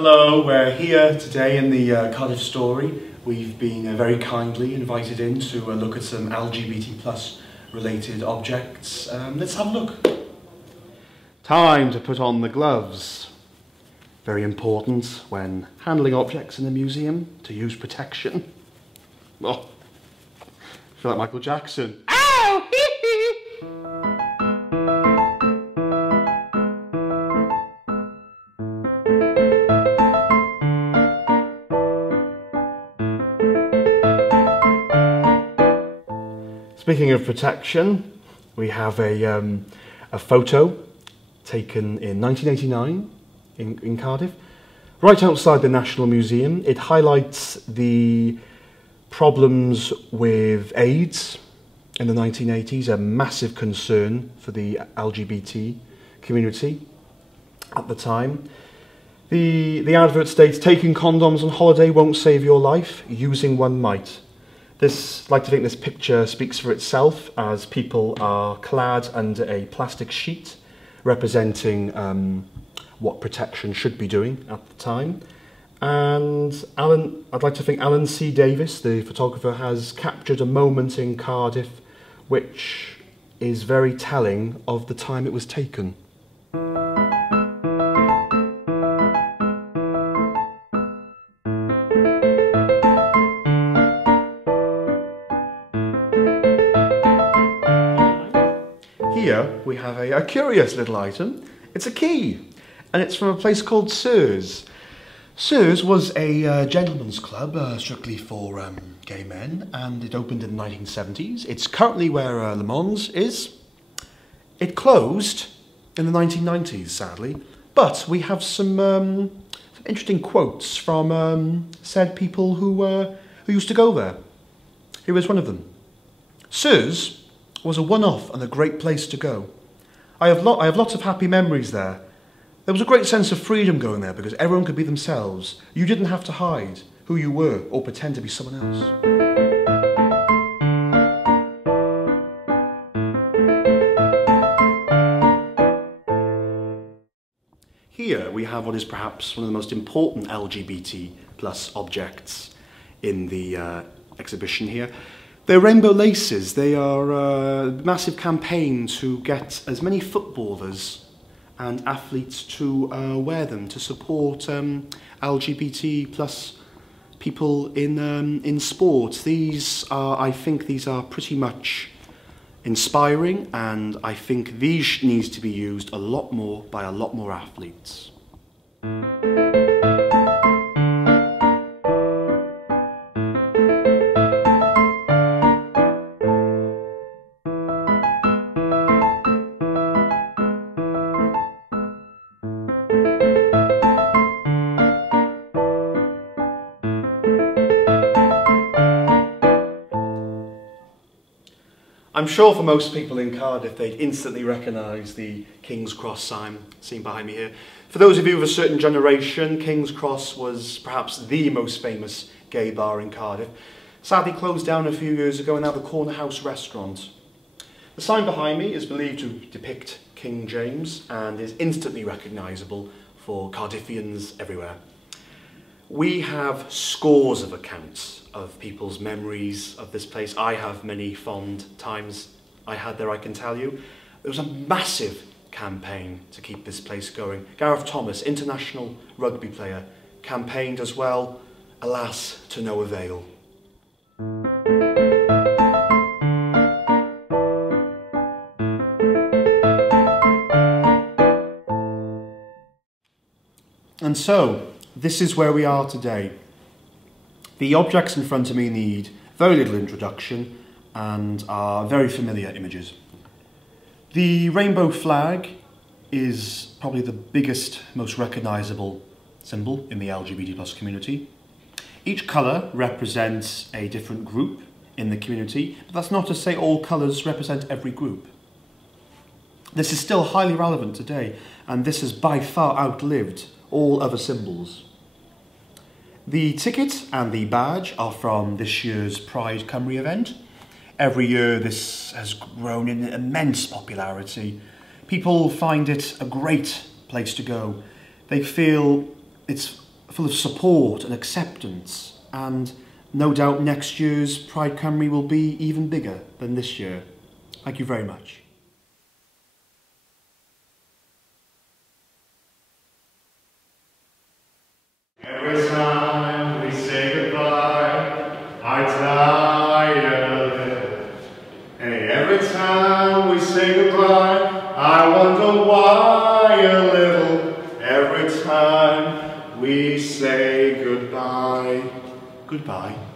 Hello, we're here today in the Cardiff Story. We've been very kindly invited in to look at some LGBT plus related objects. Let's have a look. Time to put on the gloves. Very important when handling objects in a museum to use protection. Oh, I feel like Michael Jackson. Ow! Speaking of protection, we have a photo taken in 1989 in Cardiff, right outside the National Museum. It highlights the problems with AIDS in the 1980s, a massive concern for the LGBT community at the time. The advert states, taking condoms on holiday won't save your life, using one might. I'd like to think this picture speaks for itself, as people are clad under a plastic sheet representing what protection should be doing at the time. And I'd like to think Alan C. Davis, the photographer, has captured a moment in Cardiff which is very telling of the time it was taken. Here we have a curious little item. It's a key, and it's from a place called TheSprout's. TheSprout's was a gentleman's club strictly for gay men, and it opened in the 1970s. It's currently where Le Mans is. It closed in the 1990s, sadly, but we have some interesting quotes from said people who used to go there. Here is one of them. TheSprout's was a one-off and a great place to go. I have lots of happy memories there. There was a great sense of freedom going there because everyone could be themselves. You didn't have to hide who you were or pretend to be someone else. Here we have what is perhaps one of the most important LGBT plus objects in the exhibition here. They're rainbow laces. They are a massive campaign to get as many footballers and athletes to wear them to support LGBT plus people in sport. I think these are pretty much inspiring, and I think these needs to be used a lot more by a lot more athletes. I'm sure for most people in Cardiff, they'd instantly recognise the King's Cross sign seen behind me here. For those of you of a certain generation, King's Cross was perhaps the most famous gay bar in Cardiff. Sadly closed down a few years ago, and now the Corner House restaurant. The sign behind me is believed to depict King James and is instantly recognisable for Cardiffians everywhere. We have scores of accounts of people's memories of this place. I have many fond times I had there, I can tell you. There was a massive campaign to keep this place going. Gareth Thomas, international rugby player, campaigned as well, alas, to no avail. And so, this is where we are today. The objects in front of me need very little introduction and are very familiar images. The rainbow flag is probably the biggest, most recognisable symbol in the LGBT plus community. Each colour represents a different group in the community, but that's not to say all colours represent every group. This is still highly relevant today, and this has by far outlived all other symbols. The ticket and the badge are from this year's Pride Cymru event. Every year this has grown in immense popularity. People find it a great place to go. They feel it's full of support and acceptance, and no doubt next year's Pride Cymru will be even bigger than this year. Thank you very much. Every time we say goodbye, I die a little. Hey, every time we say goodbye, I wonder why a little. Every time we say goodbye, goodbye.